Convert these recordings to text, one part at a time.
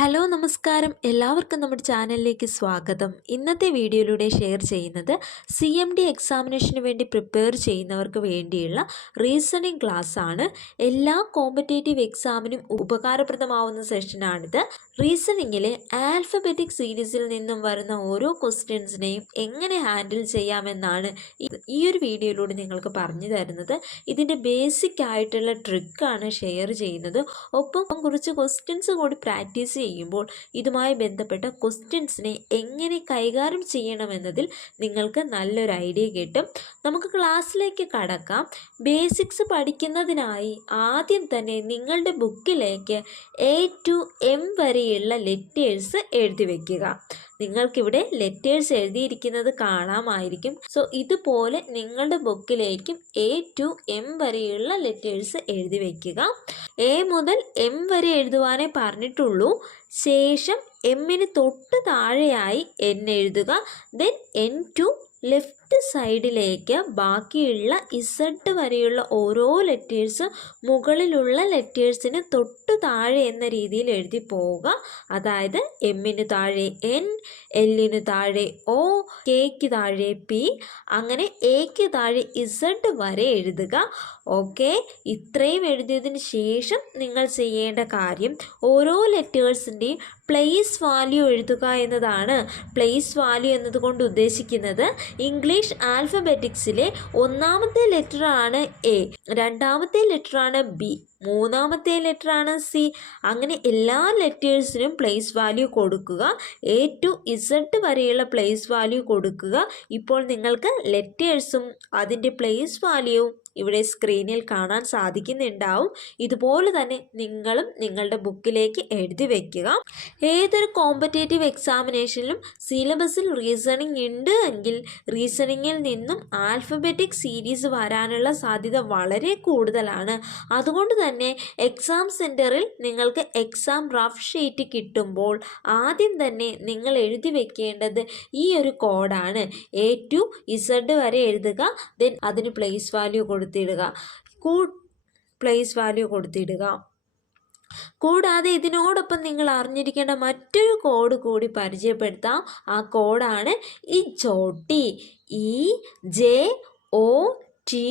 Hello നമസ്കാരം എല്ലാവർക്കും നമ്മുടെ ചാനലിലേക്ക് സ്വാഗതം. ഇന്നത്തെ വീഡിയോയിലൂടെ ഷെയർ ചെയ്യുന്നത് CMD എക്സാമിനേഷന് വേണ്ടി പ്രിപ്പയർ ചെയ്യുന്നവർക്ക് വേണ്ടിയുള്ള റീസണിങ് ക്ലാസ് ആണ്. എല്ലാ കോമ്പറ്റേറ്റീവ് എക്സാമിനും ഉപകാരപ്രദമാവുന്ന സെഷനാണിത്. റീസണിങ്ങിലെ ആൽഫബറ്റിക് സീരീസിൽ നിന്നും വരുന്ന ഓരോ ക്വസ്റ്റ്യൻസിനെയും എങ്ങനെ ഹാൻഡിൽ ചെയ്യാമെന്നാണ് ഈ ഒരു വീഡിയോയിലൂടെ നിങ്ങൾക്ക് പറഞ്ഞു തരുന്നത്. ഇതിൻ്റെ ബേസിക് ആയിട്ടുള്ള ട്രിക്കാണ് ഷെയർ ചെയ്യുന്നത്. ഒപ്പം കുറച്ച് ക്വസ്റ്റ്യൻസ് കൂടി പ്രാക്ടീസ് ചെയ്യുമ്പോൾ ഇതുമായി ബന്ധപ്പെട്ട ക്വസ്റ്റ്യൻസിനെ എങ്ങനെ കൈകാര്യം ചെയ്യണമെന്നതിൽ നിങ്ങൾക്ക് നല്ലൊരു ഐഡിയ കിട്ടും. നമുക്ക് ക്ലാസ്സിലേക്ക് കടക്കാം. ബേസിക്സ് പഠിക്കുന്നതിനായി ആദ്യം തന്നെ നിങ്ങളുടെ ബുക്കിലേക്ക് A to M വരെയുള്ള ലെറ്റേഴ്സ് എഴുതി വയ്ക്കുക. നിങ്ങൾക്കിവിടെ ലെറ്റേഴ്സ് എഴുതിയിരിക്കുന്നത് കാണാമായിരിക്കും. സോ ഇതുപോലെ നിങ്ങളുടെ ബുക്കിലേക്കും A to M വരെയുള്ള ലെറ്റേഴ്സ് എഴുതി വയ്ക്കുക. A മുതൽ M വരെ എഴുതുവാനേ പറഞ്ഞിട്ടുള്ളൂ. ശേഷം എമ്മിന് തൊട്ട് താഴെയായി N എഴുതുക. ദെൻ N to ലെഫ്റ്റ് സൈഡിലേക്ക് ബാക്കിയുള്ള Z വരെയുള്ള ഓരോ ലെറ്റേഴ്സ് മുകളിലുള്ള ലെറ്റേഴ്സിന് തൊട്ട് താഴെ എന്ന രീതിയിൽ എഴുതി പോവുക. അതായത് എമ്മിന് താഴെ N, എല്ലിന് താഴെ O, കെക്ക് താഴെ P, അങ്ങനെ എക്ക് താഴെ Z വരെ എഴുതുക. ഓക്കെ, ഇത്രയും എഴുതിയതിന് ശേഷം നിങ്ങൾ ചെയ്യേണ്ട കാര്യം ഓരോ ലെറ്റേഴ്സിൻ്റെയും പ്ലേസ് വാല്യൂ എഴുതുക എന്നതാണ്. പ്ലേസ് വാല്യൂ എന്നതുകൊണ്ട് ഉദ്ദേശിക്കുന്നത് ഇംഗ്ലീഷ് ആൽഫബറ്റിക്സിലെ ഒന്നാമത്തെ ലെറ്റർ ആണ് A, രണ്ടാമത്തെ ലെറ്റർ ആണ് B, മൂന്നാമത്തെ ലെറ്റർ ആണ് C. അങ്ങനെ എല്ലാ ലെറ്റേഴ്സിനും പ്ലേസ് വാല്യൂ കൊടുക്കുക. A to Z വരെയുള്ള പ്ലേസ് വാല്യൂ കൊടുക്കുക. ഇപ്പോൾ നിങ്ങൾക്ക് ലെറ്റേഴ്സും അതിൻ്റെ പ്ലേസ് വാല്യൂവും ഇവിടെ സ്ക്രീനിൽ കാണാൻ സാധിക്കുന്നുണ്ടാവും. ഇതുപോലെ തന്നെ നിങ്ങളും നിങ്ങളുടെ ബുക്കിലേക്ക് എഴുതി വയ്ക്കുക. ഏതൊരു കോമ്പറ്റേറ്റീവ് എക്സാമിനേഷനിലും സിലബസിൽ റീസണിങ് ഉണ്ട് എങ്കിൽ റീസണിങ്ങിൽ നിന്നും ആൽഫബറ്റിക് സീരീസ് വരാനുള്ള സാധ്യത വളരെ കൂടുതലാണ്. അതുകൊണ്ട് തന്നെ എക്സാം സെൻറ്ററിൽ നിങ്ങൾക്ക് എക്സാം റഫ് ഷീറ്റ് കിട്ടുമ്പോൾ ആദ്യം തന്നെ നിങ്ങൾ എഴുതി വെക്കേണ്ടത് ഈ ഒരു കോഡാണ്. A to Z വരെ എഴുതുക. ദെൻ അതിന് പ്ലേസ് വാല്യൂ കൊടുത്തിടുക. പ്ലേസ് വാല്യൂ കൊടുത്തിടുക. കൂടാതെ ഇതിനോടൊപ്പം നിങ്ങൾ അറിഞ്ഞിരിക്കേണ്ട മറ്റൊരു കോഡ് കൂടി പരിചയപ്പെടുത്താം. ആ കോഡാണ് ഇജോട്ടി. EJOTY.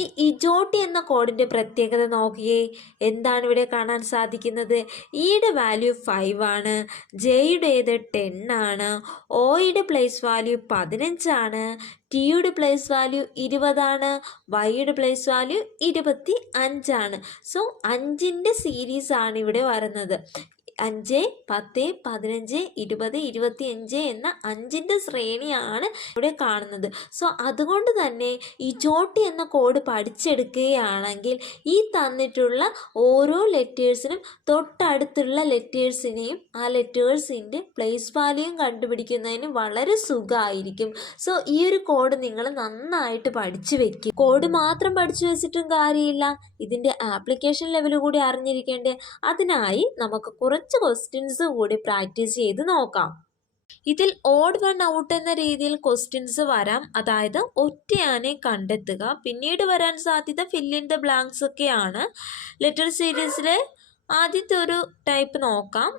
ഈ ഇജോട്ടി എന്ന കോഡിൻ്റെ പ്രത്യേകത നോക്കിയേ. എന്താണ് ഇവിടെ കാണാൻ സാധിക്കുന്നത്? ഇയുടെ വാല്യൂ 5 ആണ്, ജെയുടേത് 10 ആണ്, ഒയുടെ പ്ലേസ് വാല്യൂ 15 ആണ്, ടിയുടെ പ്ലേസ് വാല്യൂ 20 ആണ്, വൈയുടെ പ്ലേസ് വാല്യൂ 25 ആണ്. സോ 5ൻ്റെ സീരീസ് ആണ് ഇവിടെ വരുന്നത്. 5, 10, 15, 20, 25 എന്ന 5ൻ്റെ ശ്രേണിയാണ് ഇവിടെ കാണുന്നത്. സോ അതുകൊണ്ട് തന്നെ ഇജോട്ടി എന്ന കോഡ് പഠിച്ചെടുക്കുകയാണെങ്കിൽ ഈ തന്നിട്ടുള്ള ഓരോ ലെറ്റേഴ്സിനും തൊട്ടടുത്തുള്ള ലെറ്റേഴ്സിനെയും ആ ലെറ്റേഴ്സിൻ്റെ പ്ലേസ് വാല്യൂയും കണ്ടുപിടിക്കുന്നതിന് വളരെ സുഖമായിരിക്കും. സോ ഈ ഒരു കോഡ് നിങ്ങൾ നന്നായിട്ട് പഠിച്ചു വെക്കും. കോഡ് മാത്രം പഠിച്ചു വെച്ചിട്ടും കാര്യമില്ല, ഇതിൻ്റെ ആപ്ലിക്കേഷൻ ലെവൽ കൂടി അറിഞ്ഞിരിക്കേണ്ടേ. അതിനായി നമുക്ക് കുറച്ച് ക്വസ്റ്റ്യൻസ് കൂടി പ്രാക്ടീസ് ചെയ്ത് നോക്കാം. ഇതിൽ ഓഡ് വൺ ഔട്ട് എന്ന രീതിയിൽ ക്വസ്റ്റ്യൻസ് വരാം. അതായത് ഒറ്റയാനെ കണ്ടെത്തുക. പിന്നീട് വരാൻ സാധ്യത ഫിൽ ഇൻ ദ ബ്ലാങ്ക്സ് ഒക്കെയാണ്. ലെറ്റർ സീരീസിലെ ആദ്യത്തെ ഒരു ടൈപ്പ് നോക്കാം.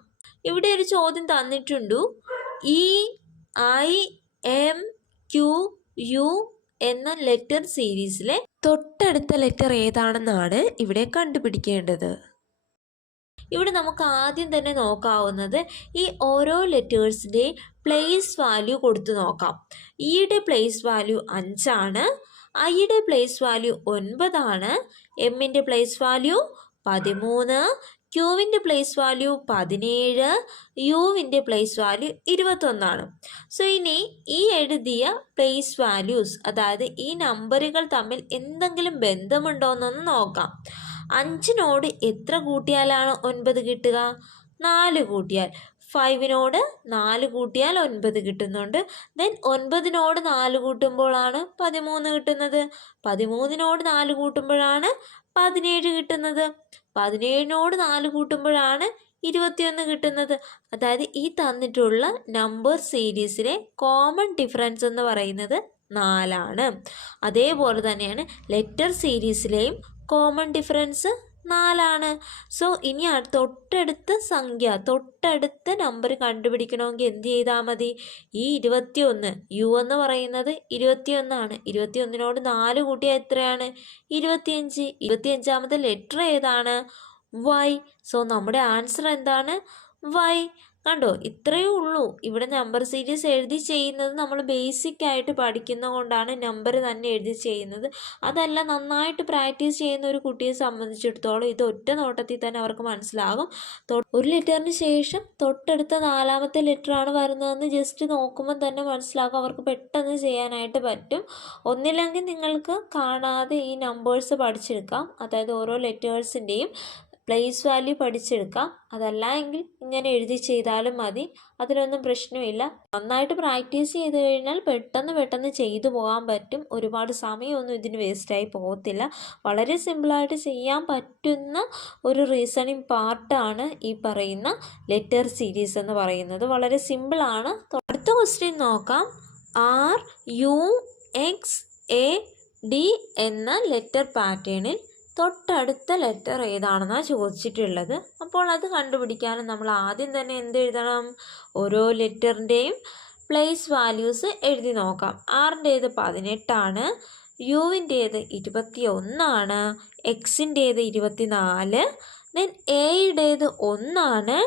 ഇവിടെ ഒരു ചോദ്യം തന്നിട്ടുണ്ട്. EIMQU എന്ന ലെറ്റർ സീരീസിലെ തൊട്ടടുത്ത ലെറ്റർ ഏതാണെന്നാണ് ഇവിടെ കണ്ടുപിടിക്കേണ്ടത്. ഇവിടെ നമുക്ക് ആദ്യം തന്നെ നോക്കാവുന്നത് ഈ ഓരോ ലെറ്റേഴ്സിൻ്റെയും പ്ലേസ് വാല്യൂ കൊടുത്തു നോക്കാം. ഇയുടെ പ്ലേസ് വാല്യൂ 5 ആണ്, ഐയുടെ പ്ലേസ് വാല്യൂ 9 ആണ്, എമ്മിൻ്റെ പ്ലേസ് വാല്യൂ 13, ക്യൂവിൻ്റെ പ്ലേസ് വാല്യൂ 17, യുവിൻ്റെ പ്ലേസ് വാല്യൂ 21 ആണ്. സോ ഇനി ഈ എഴുതിയ പ്ലേസ് വാല്യൂസ്, അതായത് ഈ നമ്പറുകൾ തമ്മിൽ എന്തെങ്കിലും ബന്ധമുണ്ടോ എന്നൊന്ന് നോക്കാം. 5നോട് എത്ര കൂട്ടിയാലാണ് 9 കിട്ടുക? 4 കൂട്ടിയാൽ. 5നോട് 4 കൂട്ടിയാൽ 9 കിട്ടുന്നുണ്ട്. ദെൻ 9നോട് 4 കൂട്ടുമ്പോഴാണ് 13 കിട്ടുന്നത്. 13നോട് 4 കൂട്ടുമ്പോഴാണ് 17 കിട്ടുന്നത്. 17നോട് 4 കൂട്ടുമ്പോഴാണ് 21 കിട്ടുന്നത്. അതായത് ഈ തന്നിട്ടുള്ള നമ്പർ സീരീസിലെ കോമൺ ഡിഫറൻസ് എന്ന് പറയുന്നത് 4 ആണ്. അതേപോലെ തന്നെയാണ് ലെറ്റർ സീരീസിലെയും കോമൺ ഡിഫറൻസ് 4ആണ്. സോ ഇനി തൊട്ടടുത്ത നമ്പർ കണ്ടുപിടിക്കണമെങ്കിൽ എന്ത് ചെയ്താൽ മതി? ഈ 21 യു എന്ന് പറയുന്നത് 21ആണ്. 21നോട് 4 കൂട്ടിയാൽ എത്രയാണ്? 25. 25ാമത്തെ ലെറ്റർ ഏതാണ്? വൈ. സോ നമ്മുടെ ആൻസർ എന്താണ്? വൈ. കണ്ടോ, ഇത്രയേ ഉള്ളൂ. ഇവിടെ നമ്പർ സീരീസ് എഴുതി ചെയ്യുന്നത് നമ്മൾ ബേസിക് ആയിട്ട് പഠിക്കുന്ന കൊണ്ടാണ് നമ്പർ തന്നെ എഴുതി ചെയ്യുന്നത്. അതല്ല, നന്നായിട്ട് പ്രാക്ടീസ് ചെയ്യുന്ന ഒരു കുട്ടിയെ സംബന്ധിച്ചിടത്തോളം ഇത് ഒറ്റ നോട്ടത്തിൽ തന്നെ അവർക്ക് മനസ്സിലാകും. ഒരു ലെറ്ററിന് ശേഷം തൊട്ടടുത്ത 4ാമത്തെ ലെറ്ററാണ് വരുന്നതെന്ന് ജസ്റ്റ് നോക്കുമ്പോൾ തന്നെ മനസ്സിലാകും. അവർക്ക് പെട്ടെന്ന് ചെയ്യാനായിട്ട് പറ്റും. ഒന്നില്ലെങ്കിൽ നിങ്ങൾക്ക് കാണാതെ ഈ നമ്പേഴ്സ് പഠിച്ചെടുക്കാം, അതായത് ഓരോ ലെറ്റേഴ്സിൻ്റെയും പ്ലേസ് വാല്യൂ പഠിച്ചെടുക്കാം. അതല്ല എങ്കിൽ ഇങ്ങനെ എഴുതി ചെയ്താലും മതി, അതിലൊന്നും പ്രശ്നമില്ല. നന്നായിട്ട് പ്രാക്ടീസ് ചെയ്ത് കഴിഞ്ഞാൽ പെട്ടെന്ന് ചെയ്തു പോകാൻ പറ്റും. ഒരുപാട് സമയമൊന്നും ഇതിന് വേസ്റ്റായി പോകത്തില്ല. വളരെ സിമ്പിളായിട്ട് ചെയ്യാൻ പറ്റുന്ന ഒരു റീസണിങ് പാർട്ടാണ് ഈ പറയുന്ന ലെറ്റർ സീരീസ് എന്ന് പറയുന്നത്. വളരെ സിമ്പിളാണ്. അടുത്ത ക്വസ്റ്റ്യൻ നോക്കാം. RUXAD എന്ന ലെറ്റർ പാറ്റേണിൽ തൊട്ടടുത്ത ലെറ്റർ ഏതാണെന്നാണ് ചോദിച്ചിട്ടുള്ളത്. അപ്പോൾ അത് കണ്ടുപിടിക്കാനും നമ്മൾ ആദ്യം തന്നെ എന്ത് എഴുതണം? ഓരോ ലെറ്ററിൻ്റെയും പ്ലേസ് വാല്യൂസ് എഴുതി നോക്കാം. ആറിൻ്റേത് 18ആണ്, യുവിൻ്റേത് 21ആണ്, എക്സിൻ്റേത് 24, ദെൻ എയുടേത് 1ആണ്,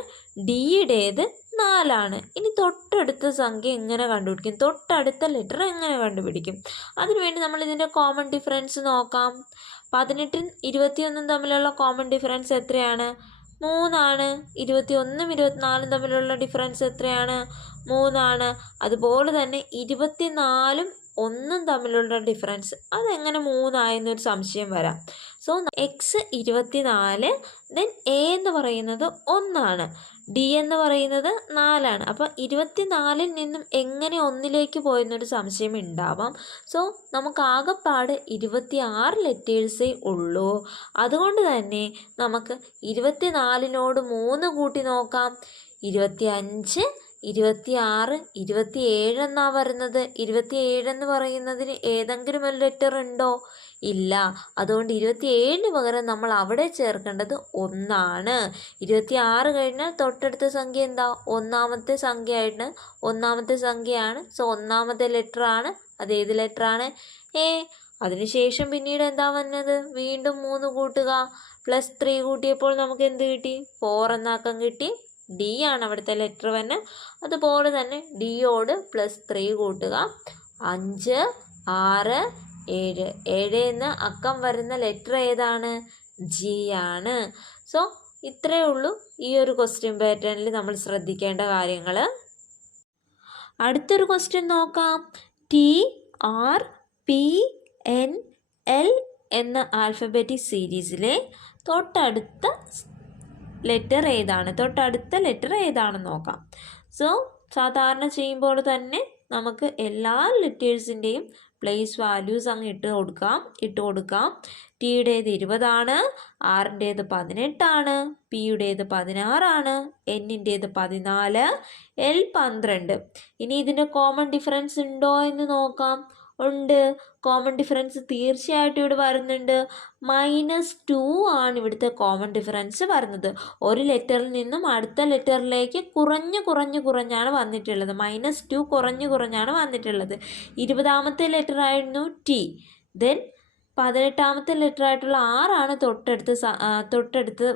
ഡിയുടേത് 4ആണ്. ഇനി തൊട്ടടുത്ത സംഖ്യ എങ്ങനെ കണ്ടുപിടിക്കും? തൊട്ടടുത്ത ലെറ്റർ എങ്ങനെ കണ്ടുപിടിക്കും? അതിനുവേണ്ടി നമ്മൾ ഇതിൻ്റെ കോമൺ ഡിഫറൻസ് നോക്കാം. 18ഉം 21ഉം തമ്മിലുള്ള കോമൺ ഡിഫറൻസ് എത്രയാണ്? 3ആണ്. 21ഉം 24ഉം തമ്മിലുള്ള ഡിഫറൻസ് എത്രയാണ്? 3ആണ്. അതുപോലെ തന്നെ 24ഉം 1ഉം തമ്മിലുള്ള ഡിഫറൻസ് അതെങ്ങനെ 3 ആയെന്നൊരു സംശയം വരാം. സോ എക്സ് 24, ദെൻ എ എന്ന് പറയുന്നത് 1ആണ്, ഡി എന്ന് പറയുന്നത് 4ആണ്. അപ്പോൾ 24ൽ നിന്നും എങ്ങനെ 1ലേക്ക് പോയെന്നൊരു സംശയം ഉണ്ടാവാം. സോ നമുക്ക് ആകെപ്പാട് 26 ലെറ്റേഴ്സേ ഉള്ളൂ. അതുകൊണ്ട് തന്നെ നമുക്ക് 24നോട് 3 കൂട്ടി നോക്കാം. 25, 26, 27 എന്നാണ് വരുന്നത്. 27 എന്ന് പറയുന്നതിന് ഏതെങ്കിലും ഒരു ലെറ്റർ ഉണ്ടോ? ഇല്ല. അതുകൊണ്ട് 27ന് പകരം നമ്മൾ അവിടെ ചേർക്കേണ്ടത് 1ആണ്. 26 കഴിഞ്ഞാൽ തൊട്ടടുത്ത സംഖ്യ എന്താ? ഒന്നാമത്തെ സംഖ്യയാണ്. സോ ഒന്നാമത്തെ ലെറ്റർ ആണ്. അത് ഏത് ലെറ്ററാണ്? എ. അതിനുശേഷം പിന്നീട് എന്താ വന്നത്? വീണ്ടും 3 കൂട്ടുക, +3 കൂട്ടിയപ്പോൾ നമുക്ക് എന്ത് കിട്ടി? 4 എന്നാക്കം കിട്ടി. ഡി ആണ് അവിടുത്തെ ലെറ്റർ തന്നെ. അതുപോലെ തന്നെ ഡിയോട് +3 കൂട്ടുക. 5, 6, 7. 7 എന്ന അക്കം വരുന്ന ലെറ്റർ ഏതാണ്? ജി ആണ്. സോ ഇത്രയേ ഉള്ളൂ ഈ ഒരു ക്വസ്റ്റ്യൻ പാറ്റേണിൽ നമ്മൾ ശ്രദ്ധിക്കേണ്ട കാര്യങ്ങൾ. അടുത്തൊരു ക്വസ്റ്റ്യൻ നോക്കാം. TRPNL എന്ന ആൽഫബറ്റിക് സീരീസിലെ തൊട്ടടുത്ത ലെറ്റർ ഏതാണെന്ന് നോക്കാം. സോ സാധാരണ ചെയ്യുമ്പോൾ തന്നെ നമുക്ക് എല്ലാ ലെറ്റേഴ്സിൻ്റെയും പ്ലേസ് വാല്യൂസ് അങ്ങ് ഇട്ട് കൊടുക്കാം. ടിയുടേത് 20ആണ്, ആറിൻ്റേത് 18ആണ്, പിയുടേത് 16ആണ്, എന്നിൻ്റേത് 14, എൽ 12. ഇനി ഇതിൻ്റെ കോമൺ ഡിഫറൻസ് ഉണ്ടോ എന്ന് നോക്കാം. ഉണ്ട്. കോമൺ ഡിഫറൻസ് തീർച്ചയായിട്ടും ഇവിടെ വരുന്നുണ്ട്. -2 ആണ് ഇവിടുത്തെ കോമൺ ഡിഫറൻസ് വരുന്നത്. ഒരു ലെറ്ററിൽ നിന്നും അടുത്ത ലെറ്ററിലേക്ക് കുറഞ്ഞാണ് വന്നിട്ടുള്ളത്. -2 കുറഞ്ഞാണ് വന്നിട്ടുള്ളത്. 20ാമത്തെ ലെറ്റർ ആയിരുന്നു ടി. ദെൻ 18ാമത്തെ ലെറ്റർ ആയിട്ടുള്ള ആറാണ് തൊട്ടടുത്ത്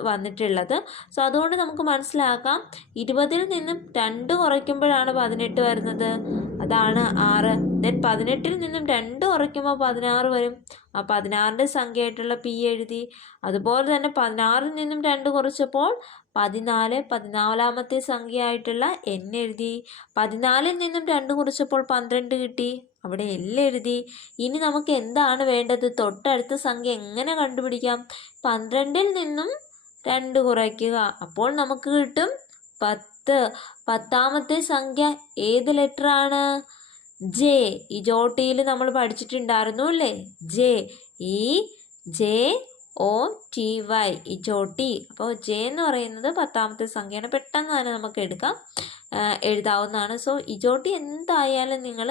വന്നിട്ടുള്ളത്. സോ അതുകൊണ്ട് നമുക്ക് മനസ്സിലാക്കാം 20ൽ നിന്നും 2 കുറയ്ക്കുമ്പോഴാണ് 18 വരുന്നത്. അതാണ് 6. ദെൻ 18ൽ നിന്നും 2 കുറയ്ക്കുമ്പോൾ 16 വരും. ആ 16ൻ്റെ സംഖ്യയായിട്ടുള്ള പി എഴുതി. അതുപോലെ തന്നെ 16ൽ നിന്നും 2 കുറച്ചപ്പോൾ 14, 14ാമത്തെ സംഖ്യയായിട്ടുള്ള എൻ എഴുതി. 14ൽ നിന്നും 2 കുറച്ചപ്പോൾ 12 കിട്ടി. അവിടെ എൽ എഴുതി. ഇനി നമുക്ക് എന്താണ് വേണ്ടത്? തൊട്ടടുത്ത സംഖ്യ എങ്ങനെ കണ്ടുപിടിക്കാം? 12ൽ നിന്നും 2 കുറയ്ക്കുക. അപ്പോൾ നമുക്ക് കിട്ടും 10. 10ാമത്തെ സംഖ്യ ഏത് ലെറ്ററാണ്? ജെ. ഈ ജോട്ടിയിൽ നമ്മൾ പഠിച്ചിട്ടുണ്ടായിരുന്നു അല്ലേ? JOTY ഈ ജോട്ടി. അപ്പോൾ ജെ എന്ന് പറയുന്നത് 10ാമത്തെ സംഖ്യയാണ്. പെട്ടെന്ന് തന്നെ നമുക്ക് എഴുതാവുന്നതാണ്. സോ ഈ ജോട്ടി എന്തായാലും നിങ്ങൾ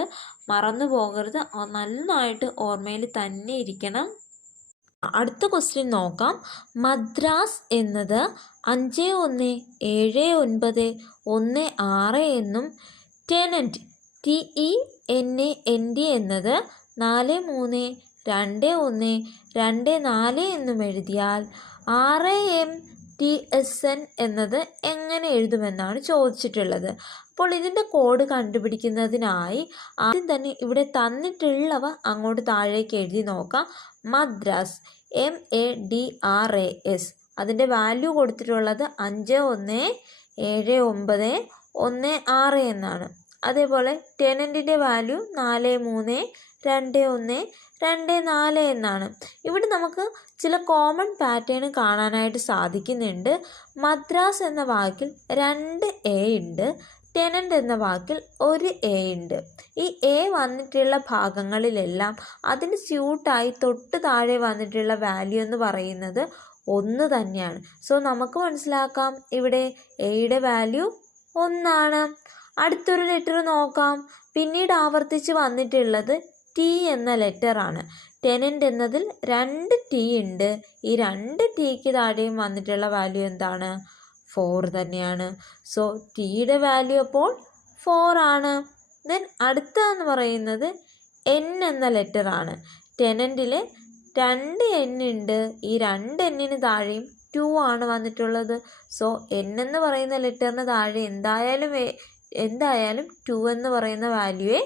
മറന്നു പോകരുത്. നന്നായിട്ട് ഓർമ്മയിൽ തന്നെ ഇരിക്കണം. അടുത്ത ക്വസ്റ്റ്യൻ നോക്കാം. മദ്രാസ് എന്നത് 517916 എന്നും ടെനൻറ്റ് TENANT എന്നത് 432124 എന്നും എഴുതിയാൽ RAMTSN എന്നത് എങ്ങനെ എഴുതുമെന്നാണ് ചോദിച്ചിട്ടുള്ളത്. അപ്പോൾ ഇതിൻ്റെ കോഡ് കണ്ടുപിടിക്കുന്നതിനായി ആദ്യം തന്നെ ഇവിടെ തന്നിട്ടുള്ളവ അങ്ങോട്ട് താഴേക്ക് എഴുതി നോക്കാം. മദ്രാസ് MADRAS അതിൻ്റെ വാല്യൂ കൊടുത്തിട്ടുള്ളത് 517916 എന്നാണ്. അതേപോലെ ടെനൻറ്റിൻ്റെ വാല്യൂ 432124 എന്നാണ്. ഇവിടെ നമുക്ക് ചില കോമൺ പാറ്റേൺ കാണാനായിട്ട് സാധിക്കുന്നുണ്ട്. മദ്രാസ് എന്ന വാക്കിൽ 2 A ഉണ്ട്, ടെനൻറ്റ് എന്ന വാക്കിൽ 1 A ഉണ്ട്. ഈ A വന്നിട്ടുള്ള ഭാഗങ്ങളിലെല്ലാം അതിന് സ്യൂട്ടായി തൊട്ട് താഴെ വന്നിട്ടുള്ള വാല്യൂ എന്ന് പറയുന്നത് 1 തന്നെയാണ്. സോ നമുക്ക് മനസ്സിലാക്കാം ഇവിടെ എയുടെ വാല്യൂ 1 ആണ്. അടുത്തൊരു ലെറ്റർ നോക്കാം. പിന്നീട് ആവർത്തിച്ച് വന്നിട്ടുള്ളത് T എന്ന ലെറ്ററാണ്. ടെനൻറ്റ് എന്നതിൽ 2 T ഉണ്ട്. ഈ 2 Tക്ക് താഴെയും വന്നിട്ടുള്ള വാല്യൂ എന്താണ്? 4 തന്നെയാണ്. സോ Tയുടെ വാല്യൂ അപ്പോൾ 4 ആണ്. ദെൻ അടുത്തതെന്ന് പറയുന്നത് N എന്ന ലെറ്ററാണ്. ടെനൻറ്റിൽ 2 N ഉണ്ട്. ഈ 2 Nന് താഴെയും 2 ആണ് വന്നിട്ടുള്ളത്. സോ N എന്ന് പറയുന്ന ലെറ്ററിന് താഴെ എന്തായാലും 2 എന്ന് പറയുന്ന വാല്യൂവേ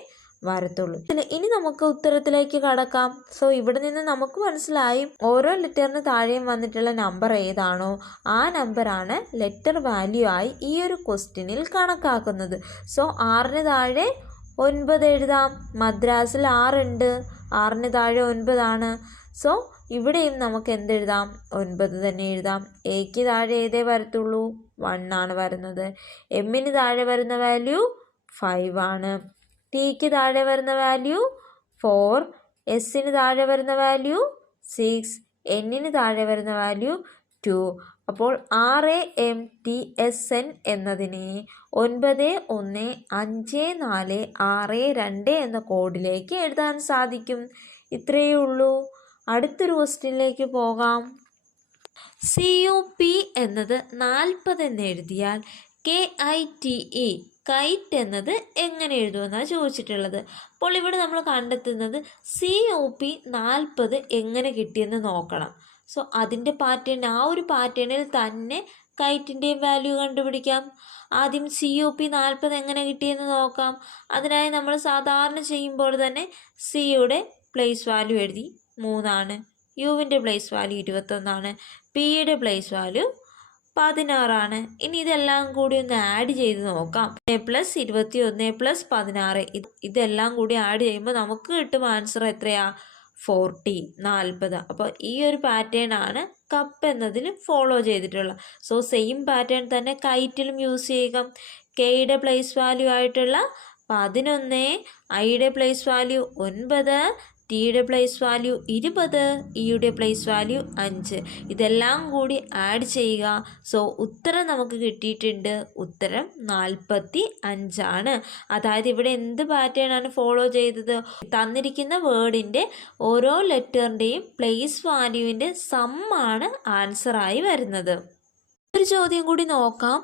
വരത്തുള്ളൂ. ഇനി നമുക്ക് ഉത്തരത്തിലേക്ക് കടക്കാം. സോ ഇവിടെ നിന്ന് നമുക്ക് മനസ്സിലായി ഓരോ ലെറ്ററിന് താഴെയും വന്നിട്ടുള്ള നമ്പർ ഏതാണോ ആ നമ്പറാണ് ലെറ്റർ വാല്യൂ ആയി ഈ ഒരു ക്വസ്റ്റ്യനിൽ കണക്കാക്കുന്നത്. സോ 6ന് താഴെ 9 എഴുതാം. മദ്രാസിൽ 6 ഉണ്ട്, 6ന് താഴെ 9 ആണ്. സോ ഇവിടെയും നമുക്ക് എന്തെഴുതാം? 9 തന്നെ എഴുതാം. എക്ക് താഴെ ഏതേ വരത്തുള്ളൂ? 1 ആണ് വരുന്നത്. എമ്മിന് താഴെ വരുന്ന വാല്യൂ 5 ആണ്. ടിക്ക് താഴെ വരുന്ന വാല്യൂ 4, എസിന് താഴെ വരുന്ന വാല്യൂ 6, എന്നിന് താഴെ വരുന്ന വാല്യൂ 2. അപ്പോൾ RAMTSN എന്നതിനെ 915462 എന്ന കോഡിലേക്ക് എഴുതാൻ സാധിക്കും. ഇത്രയേ ഉള്ളൂ. അടുത്തൊരു ക്വസ്റ്റ്യനിലേക്ക് പോകാം. CUP എന്നത് 40 എന്ന് എഴുതിയാൽ KITE കൈറ്റ് എന്നത് എങ്ങനെ എഴുതുമെന്നാണ് ചോദിച്ചിട്ടുള്ളത്. അപ്പോൾ ഇവിടെ നമ്മൾ കണ്ടെത്തുന്നത് CUP 40 എങ്ങനെ കിട്ടിയെന്ന് നോക്കണം. സോ അതിൻ്റെ പാറ്റേൺ, ആ ഒരു പാറ്റേണിൽ തന്നെ കൈറ്റിൻ്റെയും വാല്യൂ കണ്ടുപിടിക്കാം. ആദ്യം CUP 40 എങ്ങനെ കിട്ടിയെന്ന് നോക്കാം. അതിനായി നമ്മൾ സാധാരണ ചെയ്യുമ്പോൾ തന്നെ സിയുടെ പ്ലേസ് വാല്യൂ എഴുതി 3 ആണ്, യുവിൻ്റെ പ്ലേസ് വാല്യൂ 21 ആണ്, പിയുടെ പ്ലേസ് വാല്യൂ 16 ആണ്. ഇനി ഇതെല്ലാം കൂടി ഒന്ന് ആഡ് ചെയ്ത് നോക്കാം. +21 + 16 ഇതെല്ലാം കൂടി ആഡ് ചെയ്യുമ്പോൾ നമുക്ക് കിട്ടും ആൻസർ എത്രയാ? 40. അപ്പോൾ ഈ ഒരു പാറ്റേൺ ആണ് കപ്പ് എന്നതിൽ ഫോളോ ചെയ്തിട്ടുള്ളത്. സോ സെയിം പാറ്റേൺ തന്നെ കൈറ്റിലും യൂസ് ചെയ്യുക. കെയുടെ പ്ലേസ് വാല്യൂ ആയിട്ടുള്ള 11, ഐയുടെ പ്ലേസ് വാല്യൂ 9, ടിയുടെ പ്ലേസ് വാല്യൂ 20, ഇയുടെ പ്ലേസ് വാല്യൂ 5. ഇതെല്ലാം കൂടി ആഡ് ചെയ്യുക. സോ ഉത്തരം നമുക്ക് കിട്ടിയിട്ടുണ്ട്. ഉത്തരം 45 ആണ്. അതായത് ഇവിടെ എന്ത് പാറ്റേൺ ആണ് ഫോളോ ചെയ്തത്? തന്നിരിക്കുന്ന വേർഡിൻ്റെ ഓരോ ലെറ്ററിൻ്റെയും പ്ലേസ് വാല്യൂവിൻ്റെ സമ്മാണ് ആൻസറായി വരുന്നത്. ഒരു ചോദ്യം കൂടി നോക്കാം.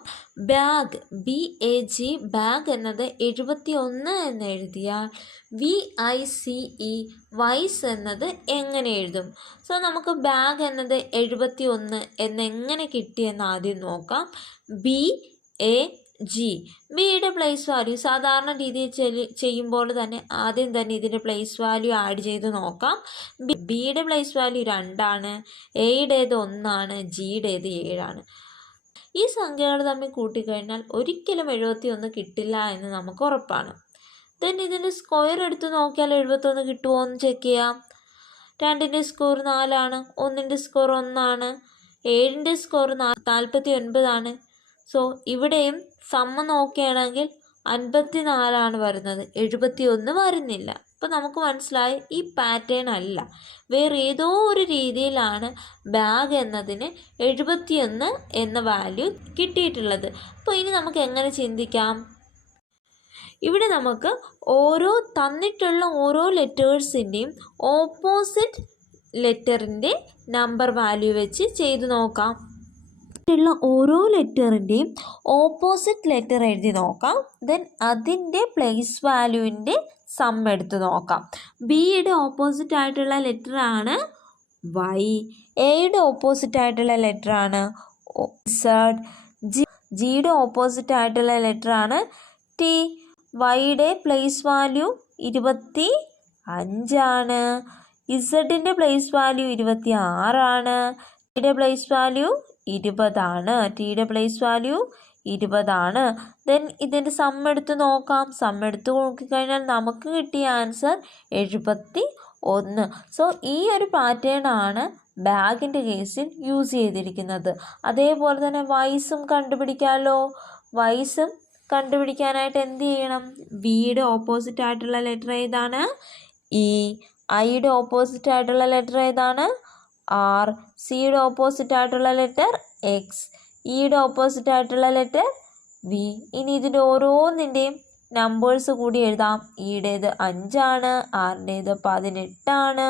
ബാഗ് BAG ബാഗ് എന്നത് 71 എന്ന് എഴുതിയാൽ VICE വൈസ് എന്നത് എങ്ങനെ എഴുതും? സോ നമുക്ക് ബാഗ് എന്നത് 71 എന്നെങ്ങനെ കിട്ടിയെന്ന് ആദ്യം നോക്കാം. BAG ബിയുടെ പ്ലേസ് വാല്യൂ സാധാരണ രീതിയിൽ ചെയ്യുമ്പോൾ തന്നെ ആദ്യം തന്നെ ഇതിൻ്റെ പ്ലേസ് വാല്യൂ ആഡ് ചെയ്ത് നോക്കാം. ബിയുടെ പ്ലേസ് വാല്യൂ 2 ആണ്, എയുടേത് 1 ആണ്, ജിയുടേത് 7 ആണ്. ഈ സംഖ്യകൾ തമ്മിൽ കൂട്ടിക്കഴിഞ്ഞാൽ ഒരിക്കലും 71 കിട്ടില്ല എന്ന് നമുക്ക് ഉറപ്പാണ്. ദെൻ ഇതിൻ്റെ സ്ക്വയർ എടുത്ത് നോക്കിയാൽ 71 കിട്ടുമോ എന്ന് ചെക്ക് ചെയ്യാം. 2ൻ്റെ സ്കോർ 4 ആണ്, 1ൻ്റെ സ്കോർ 1 ആണ്, 7ൻ്റെ സ്കോർ 49 ആണ്. സോ ഇവിടെയും സമ്മ് നോക്കുകയാണെങ്കിൽ 54 ആണ് വരുന്നത്, 71 വരുന്നില്ല. അപ്പോൾ നമുക്ക് മനസ്സിലായി ഈ പാറ്റേൺ അല്ല, വേറെ ഏതോ ഒരു രീതിയിലാണ് ബാഗ് എന്നതിന് 71 എന്ന വാല്യൂ കിട്ടിയിട്ടുള്ളത്. അപ്പോൾ ഇനി നമുക്ക് എങ്ങനെ ചിന്തിക്കാം? ഇവിടെ നമുക്ക് തന്നിട്ടുള്ള ഓരോ ലെറ്റേഴ്സിൻ്റെയും ഓപ്പോസിറ്റ് ലെറ്ററിൻ്റെ നമ്പർ വാല്യൂ വെച്ച് ചെയ്ത് നോക്കാം. ഉള്ള ഓരോ ലെറ്ററിൻ്റെയും ഓപ്പോസിറ്റ് ലെറ്റർ എഴുതി നോക്കാം. ദെൻ അതിൻ്റെ പ്ലേസ് വാല്യൂവിൻ്റെ സം എടുത്ത് നോക്കാം. ബിയുടെ ഓപ്പോസിറ്റ് ആയിട്ടുള്ള ലെറ്ററാണ് വൈ. എയുടെ ഓപ്പോസിറ്റ് ആയിട്ടുള്ള ലെറ്ററാണ് സെഡ്. ജിയുടെ ഓപ്പോസിറ്റ് ആയിട്ടുള്ള ലെറ്ററാണ് ടി. വൈയുടെ പ്ലേസ് വാല്യൂ 25 ഇസഡിൻ്റെ പ്ലേസ് വാല്യൂ 26 ടിയുടെ പ്ലേസ് വാല്യൂ 20 ടിയുടെ പ്ലേസ് വാല്യൂ 20. ദെൻ ഇതിൻ്റെ സം എടുത്ത് നോക്കാം. സം എടുത്ത് നോക്കിക്കഴിഞ്ഞാൽ നമുക്ക് കിട്ടിയ ആൻസർ 71. സോ ഈ ഒരു പാറ്റേൺ ആണ് ബാഗിൻ്റെ കേസിൽ യൂസ് ചെയ്തിരിക്കുന്നത്. അതേപോലെ തന്നെ വൈസും കണ്ടുപിടിക്കാമല്ലോ. വൈസും കണ്ടുപിടിക്കാനായിട്ട് എന്ത് ചെയ്യണം? വിയുടെ ഓപ്പോസിറ്റ് ആയിട്ടുള്ള ലെറ്റർ ഏതാണ്? ഇ. ഐയുടെ ഓപ്പോസിറ്റ് ആയിട്ടുള്ള ലെറ്റർ ഏതാണ്? ആർ. സിയുടെ ഓപ്പോസിറ്റ് ആയിട്ടുള്ള ലെറ്റർ എക്സ്. ഇയുടെ ഓപ്പോസിറ്റ് ആയിട്ടുള്ള ലെറ്റർ വി. ഇനി ഇതിൻ്റെ ഓരോന്നിൻ്റെയും നമ്പേഴ്സ് കൂടി എഴുതാം. ഇയുടേത് 5, ആറിൻ്റേത് 18,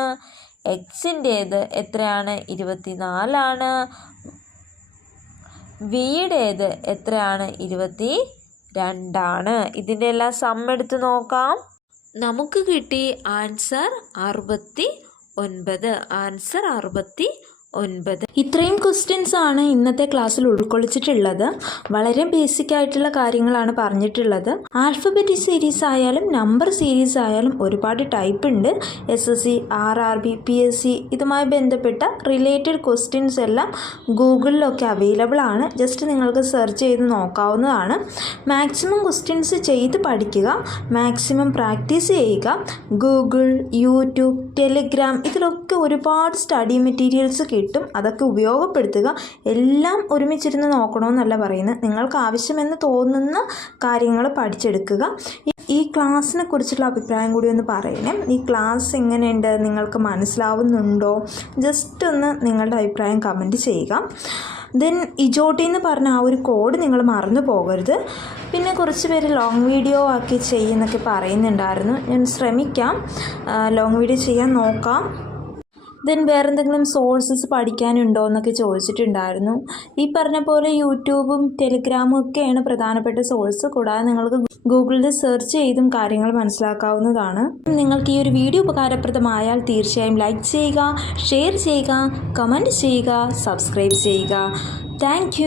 എക്സിൻ്റേത് എത്രയാണ്? 24, വിയുടേത് എത്രയാണ്? 22. ഇതിൻ്റെ എല്ലാം സം എടുത്ത് നോക്കാം. നമുക്ക് കിട്ടി ആൻസർ 69. ആൻസർ 69. ഇത്രയും ക്വസ്റ്റ്യൻസ് ആണ് ഇന്നത്തെ ക്ലാസ്സിൽ ഉൾക്കൊള്ളിച്ചിട്ടുള്ളത്. വളരെ ബേസിക് ആയിട്ടുള്ള കാര്യങ്ങളാണ് പറഞ്ഞിട്ടുള്ളത്. ആൽഫബറ്റ് സീരീസ് ആയാലും നമ്പർ സീരീസ് ആയാലും ഒരുപാട് ടൈപ്പ് ഉണ്ട്. SSC, RRB, PSC ഇതുമായി ബന്ധപ്പെട്ട റിലേറ്റഡ് ക്വസ്റ്റ്യൻസ് എല്ലാം ഗൂഗിളിലൊക്കെ അവൈലബിൾ ആണ്. ജസ്റ്റ് നിങ്ങൾക്ക് സെർച്ച് ചെയ്ത് നോക്കാവുന്നതാണ്. മാക്സിമം ക്വസ്റ്റ്യൻസ് ചെയ്ത് പഠിക്കുക, മാക്സിമം പ്രാക്ടീസ് ചെയ്യുക. ഗൂഗിൾ, യൂട്യൂബ്, ടെലിഗ്രാം ഇതിലൊക്കെ ഒരുപാട് സ്റ്റഡി മെറ്റീരിയൽസ് കിട്ടും. അതൊക്കെ ഉപയോഗപ്പെടുത്തുക. എല്ലാം ഒരുമിച്ചിരുന്ന് നോക്കണമെന്നല്ല പറയുന്നത്. നിങ്ങൾക്ക് ആവശ്യമെന്ന് തോന്നുന്ന കാര്യങ്ങൾ പഠിച്ചെടുക്കുക. ഈ ക്ലാസ്സിനെ കുറിച്ചുള്ള അഭിപ്രായം കൂടി ഒന്ന് പറയണേ. ഈ ക്ലാസ് എങ്ങനെയുണ്ട്? നിങ്ങൾക്ക് മനസ്സിലാവുന്നുണ്ടോ? ജസ്റ്റ് ഒന്ന് നിങ്ങളുടെ അഭിപ്രായം കമൻറ്റ് ചെയ്യുക. ദെൻ ഇജോട്ടി എന്ന് പറഞ്ഞ ആ ഒരു കോഡ് നിങ്ങൾ മറന്നു പോകരുത്. പിന്നെ കുറച്ച് പേര് ലോങ് വീഡിയോ ആക്കി ചെയ്യുന്നൊക്കെ പറയുന്നുണ്ടായിരുന്നു. ഞാൻ ശ്രമിക്കാം, ലോങ് വീഡിയോ ചെയ്യാൻ നോക്കാം. ദെൻ വേറെ എന്തെങ്കിലും സോഴ്സസ് പഠിക്കാനുണ്ടോ എന്നൊക്കെ ചോദിച്ചിട്ടുണ്ടായിരുന്നു. ഈ പറഞ്ഞ പോലെ യൂട്യൂബും ടെലിഗ്രാമും ഒക്കെയാണ് പ്രധാനപ്പെട്ട സോഴ്സ്. കൂടാതെ നിങ്ങൾക്ക് ഗൂഗിളിൽ സെർച്ച് ചെയ്തും കാര്യങ്ങൾ മനസ്സിലാക്കാവുന്നതാണ്. നിങ്ങൾക്ക് ഈ ഒരു വീഡിയോ ഉപകാരപ്രദമായാൽ തീർച്ചയായും ലൈക്ക് ചെയ്യുക, ഷെയർ ചെയ്യുക, കമൻറ്റ് ചെയ്യുക, സബ്സ്ക്രൈബ് ചെയ്യുക. താങ്ക്